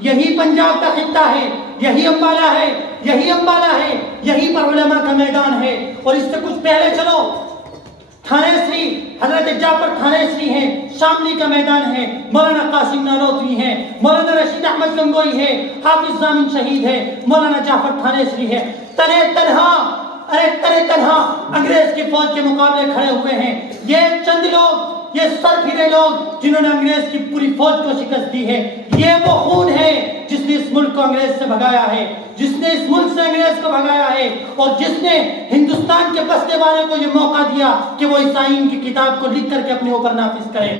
یہی پنجاب کا خطہ ہے، یہی امبالہ ہے، یہی امبالہ ہے، یہی پر علماء کا میدان ہے۔ اور اس سے کچھ پہلے چلو، تھانے سری حضرت جعفر تھانے سری ہے، شاملی کا میدان ہے، مولانا قاسم نانوتوی ہے، مولانا رشید احمد گنگوئی ہے، حافظ ضامن شہید ہے، مولانا جعفر تھانے سری ہے۔ تنے تنہا انگریز کی فوج کے مقابلے کھڑے ہوئے ہیں یہ چند لوگ، یہ سر پھرے لوگ جنہوں نے انگریز کی پوری فوج کو شکست دی ہے۔ یہ وہ خون ہے جس نے اس ملک کو انگریز سے بھگایا ہے، جس نے اس ملک سے انگریز کو بھگایا ہے، اور جس نے ہندوستان کے بسنے والے کو یہ موقع دیا کہ وہ اس آئین کی کتاب کو لکھ کر کے اپنے اوپر نافذ کرے۔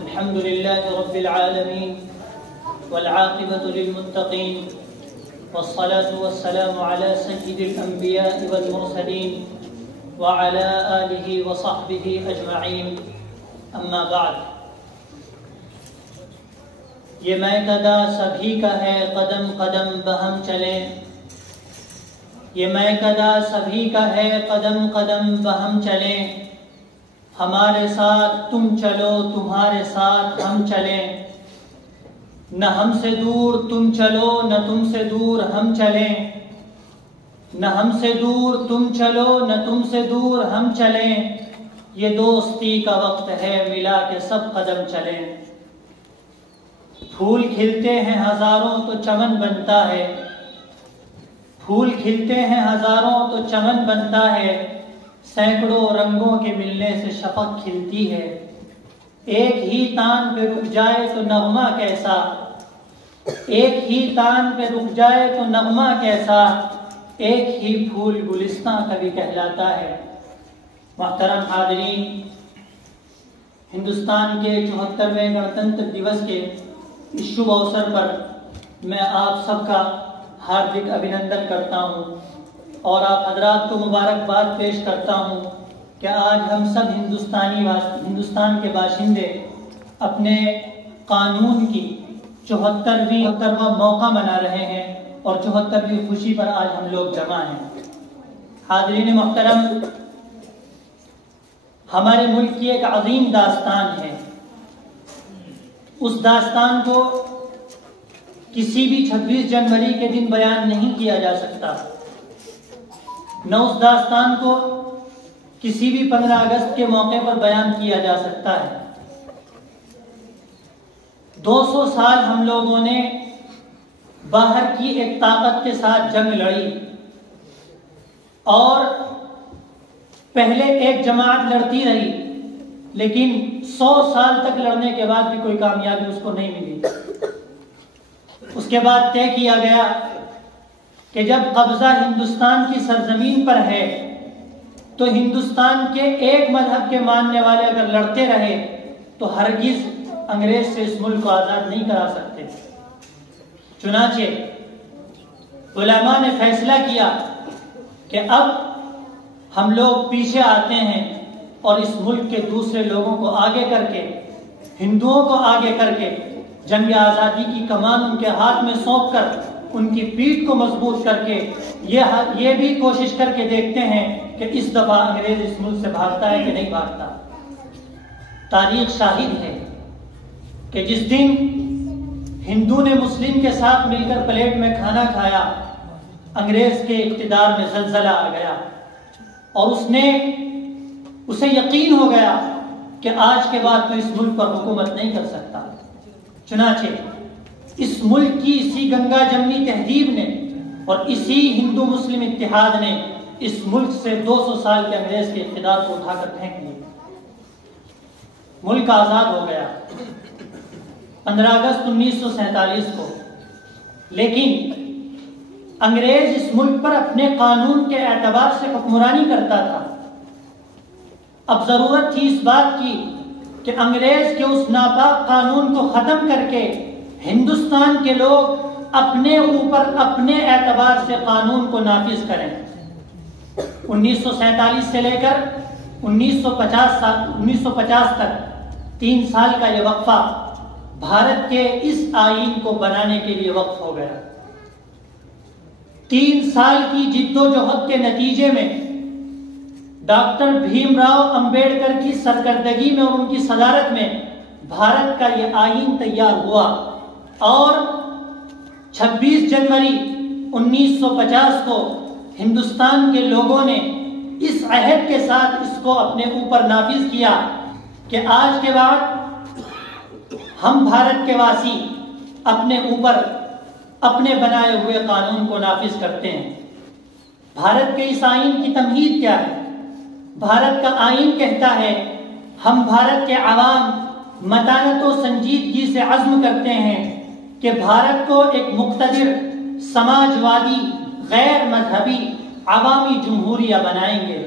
الحمدللہ رب العالمین والعاقبۃ للمتقین والصلاة والسلام على سید الانبیاء والمرسلین وعلى آلہ وصحبہ اجمعین، اما بعد۔ یہ میکدہ سبھی کا ہے، قدم قدم بہم چلیں۔ یہ میکدہ سبھی کا ہے، قدم قدم بہم چلیں۔ ہمارے ساتھ تم چلو، تمہارے ساتھ ہم چلیں۔ نہ ہم سے دور تم چلو، نہ تم سے دور ہم چلیں۔ نہ ہم سے دور تم چلو، نہ تم سے دور ہم چلیں۔ یہ دوستی کا وقت ہے، ملا کے سب قدم چلیں۔ پھول کھلتے ہیں ہزاروں تو چمن بنتا ہے، پھول کھلتے ہیں ہزاروں تو چمن بنتا ہے۔ سینکڑوں رنگوں کے ملنے سے شفق کھلتی ہے۔ ایک ہی تان پہ رک جائے تو نغمہ کیسا، ایک ہی تان پہ رک جائے تو نغمہ کیسا، ایک ہی پھول گلستاں کبھی کہلاتا ہے۔ محترم حاضرین، ہندوستان کے 74ویں گنتنتر دیوس کے اس شبھ اوسر پر میں آپ سب کا ہاردک ابھینندن کرتا ہوں اور آپ حضرات کو مبارکباد پیش کرتا ہوں کہ آج ہم سب ہندوستان کے باشندے اپنے قانون کی 74واں موقع منا رہے ہیں اور 74ویں خوشی پر آج ہم لوگ جمع ہیں۔ حاضرین محترم، ہمارے ملک کی ایک عظیم داستان ہے۔ اس داستان کو کسی بھی 26 جنوری کے دن بیان نہیں کیا جا سکتا، نہ اس داستان کو کسی بھی 15 اگست کے موقع پر بیان کیا جا سکتا ہے۔ 200 سال ہم لوگوں نے باہر کی ایک طاقت کے ساتھ جنگ لڑی، اور پہلے ایک جماعت لڑتی رہی، لیکن 100 سال تک لڑنے کے بعد بھی کوئی کامیابی اس کو نہیں ملی۔ اس کے بعد طے کیا گیا کہ جب قبضہ ہندوستان کی سرزمین پر ہے تو ہندوستان کے ایک مذہب کے ماننے والے اگر لڑتے رہے تو ہرگز انگریز سے اس ملک کو آزاد نہیں کرا سکتے۔ چنانچہ علماء نے فیصلہ کیا کہ اب ہم لوگ پیچھے آتے ہیں اور اس ملک کے دوسرے لوگوں کو آگے کر کے، ہندوؤں کو آگے کر کے، جنگ آزادی کی کمان ان کے ہاتھ میں سونپ کر ان کی پیٹھ کو مضبوط کر کے یہ بھی کوشش کر کے دیکھتے ہیں کہ اس دفعہ انگریز اس ملک سے بھاگتا ہے کہ نہیں بھاگتا۔ تاریخ شاہد ہے کہ جس دن ہندو نے مسلم کے ساتھ مل کر پلیٹ میں کھانا کھایا، انگریز کے اقتدار میں زلزلہ آ گیا اور اسے یقین ہو گیا کہ آج کے بعد تو اس ملک پر حکومت نہیں کر سکتا۔ چنانچہ اس ملک کی اسی گنگا جمنی تہذیب نے اور اسی ہندو مسلم اتحاد نے اس ملک سے 200 سال کے انگریز کے اقتدار کو اٹھا کر پھینک دیا۔ ملک آزاد ہو گیا 15 اگست 1947 کو، لیکن انگریز اس ملک پر اپنے قانون کے اعتبار سے حکمرانی کرتا تھا۔ اب ضرورت تھی اس بات کی کہ انگریز کے اس ناپاک قانون کو ختم کر کے ہندوستان کے لوگ اپنے اوپر اپنے اعتبار سے قانون کو نافذ کریں۔ 1947 سے لے کر 1950 تک 3 سال کا یہ وقفہ بھارت کے اس آئین کو بنانے کے لیے وقف ہو گیا۔ 3 سال کی جد و جہد کے نتیجے میں ڈاکٹر بھیم راؤ امبیڈکر کی سرکردگی میں اور ان کی صدارت میں بھارت کا یہ آئین تیار ہوا۔ اور 26 جنوری 1950 کو ہندوستان کے لوگوں نے اس عہد کے ساتھ اس کو اپنے اوپر نافذ کیا کہ آج کے بعد ہم بھارت کے واسی اپنے اوپر اپنے بنائے ہوئے قانون کو نافذ کرتے ہیں۔ بھارت کے اس آئین کی تمہید کیا ہے؟ بھارت کا آئین کہتا ہے ہم بھارت کے عوام متانت و سنجیدگی سے عزم کرتے ہیں کہ بھارت کو ایک مقتدر، سماجوادی، غیر مذہبی عوامی جمہوریہ بنائیں گے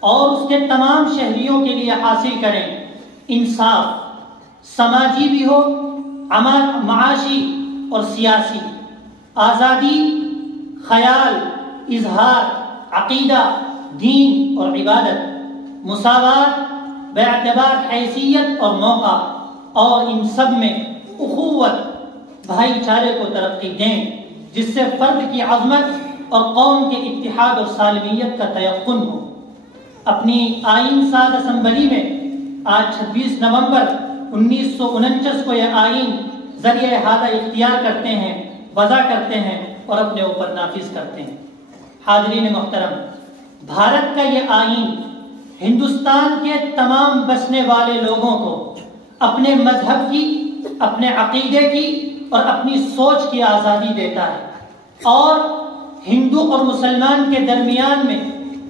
اور اس کے تمام شہریوں کے لیے حاصل کریں انصاف، سماجی بھی ہو، معاشی اور سیاسی، آزادی، خیال، اظہار، عقیدہ، دین اور عبادت، مساوات باعتبار حیثیت اور موقع، اور ان سب میں اخوت، بھائی چارے کو ترقی دیں جس سے فرد کی عظمت اور قوم کے اتحاد اور سالمیت کا تیقن ہو۔ اپنی آئین ساز اسمبلی میں آج 26 نومبر 1949 کو یہ آئین ذریعہ احاطہ اختیار کرتے ہیں، وضع کرتے ہیں اور اپنے اوپر نافذ کرتے ہیں۔ حاضرین محترم، بھارت کا یہ آئین ہندوستان کے تمام بسنے والے لوگوں کو اپنے مذہب کی، اپنے عقیدے کی اور اپنی سوچ کی آزادی دیتا ہے، اور ہندو اور مسلمان کے درمیان میں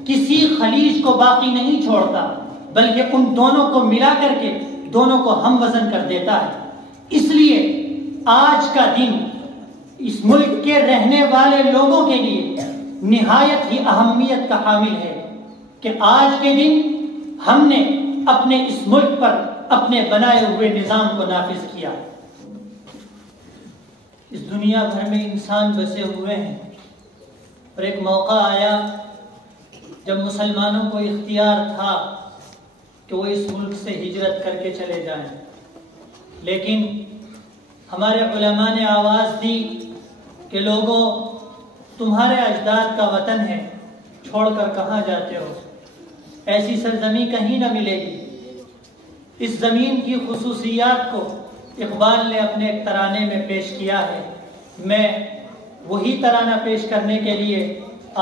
کسی خلیج کو باقی نہیں چھوڑتا، بلکہ ان دونوں کو ملا کر کے دونوں کو ہم وزن کر دیتا ہے۔ اس لیے آج کا دن اس ملک کے رہنے والے لوگوں کے لیے نہایت ہی اہمیت کا حامل ہے کہ آج کے دن ہم نے اپنے اس ملک پر اپنے بنائے ہوئے نظام کو نافذ کیا۔ اس دنیا بھر میں انسان بسے ہوئے ہیں، اور ایک موقع آیا جب مسلمانوں کو اختیار تھا کہ وہ اس ملک سے ہجرت کر کے چلے جائیں، لیکن ہمارے علماء نے آواز دی کہ لوگوں، تمہارے اجداد کا وطن ہے، چھوڑ کر کہاں جاتے ہو؟ ایسی سرزمین کہیں نہ ملے گی۔ اس زمین کی خصوصیات کو اقبال نے اپنے ایک ترانے میں پیش کیا ہے۔ میں وہی ترانہ پیش کرنے کے لیے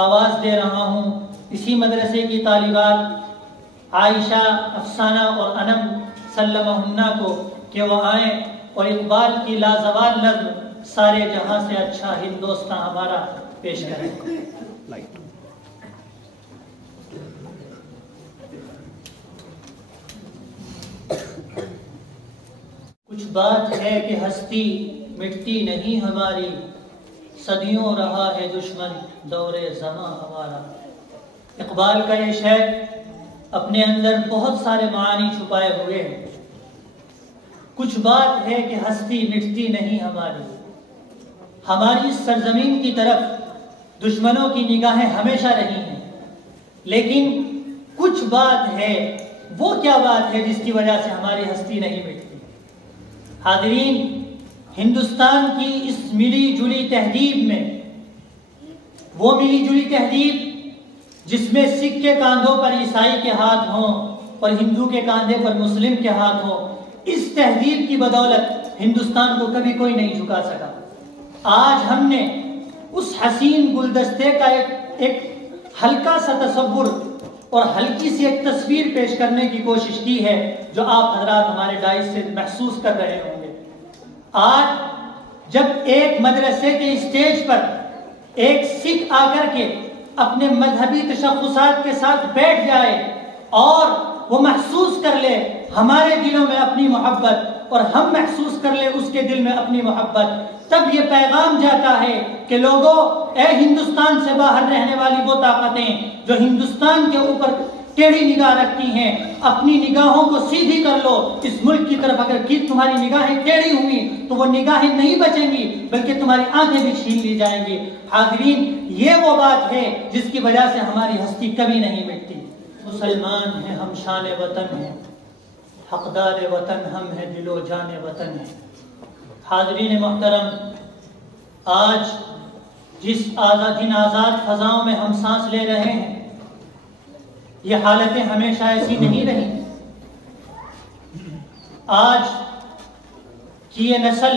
آواز دے رہا ہوں اسی مدرسے کی طالبات عائشہ، افسانہ اور انم سلمہنہ کو کہ وہ آئیں اور اقبال کی لازوال نظم سارے جہاں سے اچھا ہندوستاں ہمارا پیش کریں۔ کچھ بات ہے کہ ہستی مٹتی نہیں ہماری، صدیوں رہا ہے دشمن دور زماں ہمارا۔ اقبال کا یہ شعر اپنے اندر بہت سارے معانی چھپائے ہوئے ہیں۔ کچھ بات ہے کہ ہستی مٹتی نہیں ہماری، ہماری سرزمین کی طرف دشمنوں کی نگاہیں ہمیشہ رہی ہیں، لیکن کچھ بات ہے، وہ کیا بات ہے جس کی وجہ سے ہماری ہستی نہیں مٹتی؟ حاضرین، ہندوستان کی اس ملی جلی تہذیب میں، وہ ملی جلی تہذیب جس میں سکھ کے کاندھوں پر عیسائی کے ہاتھ ہوں اور ہندو کے کاندھے پر مسلم کے ہاتھ ہوں، اس تہذیب کی بدولت ہندوستان کو کبھی کوئی نہیں جھکا سکا۔ آج ہم نے اس حسین گلدستے کا ایک ہلکا سا تصور اور ہلکی سی ایک تصویر پیش کرنے کی کوشش کی ہے جو آپ حضرات ہمارے ڈائس سے محسوس کر رہے ہوں گے۔ آج جب ایک مدرسے کے اسٹیج پر ایک سکھ آ کر کے اپنے مذہبی تشخصات کے ساتھ بیٹھ جائے اور وہ محسوس کر لے ہمارے دلوں میں اپنی محبت اور ہم محسوس کر لیں اس کے دل میں اپنی محبت، تب یہ پیغام جاتا ہے کہ لوگوں، اے ہندوستان سے باہر رہنے والی وہ طاقتیں جو ہندوستان کے اوپر ٹیڑھی نگاہ رکھتی ہیں، اپنی نگاہوں کو سیدھی کر لو اس ملک کی طرف۔ اگر تمہاری نگاہیں ٹیڑھی ہوئی تو وہ نگاہیں نہیں بچیں گی بلکہ تمہاری آنکھیں بھی چھین لی جائیں گی۔ حاضرین، یہ وہ بات ہے جس کی وجہ سے ہماری ہستی کبھی نہیں مٹتی۔ مسلمان ہیں ہم، شان وطن ہیں، حقدار وطن ہم ہیں، دل و جان وطن ہیں۔ حاضرین محترم، آج جس آزاد فضاؤں میں ہم سانس لے رہے ہیں، یہ حالتیں ہمیشہ ایسی نہیں رہی۔ آج کی یہ نسل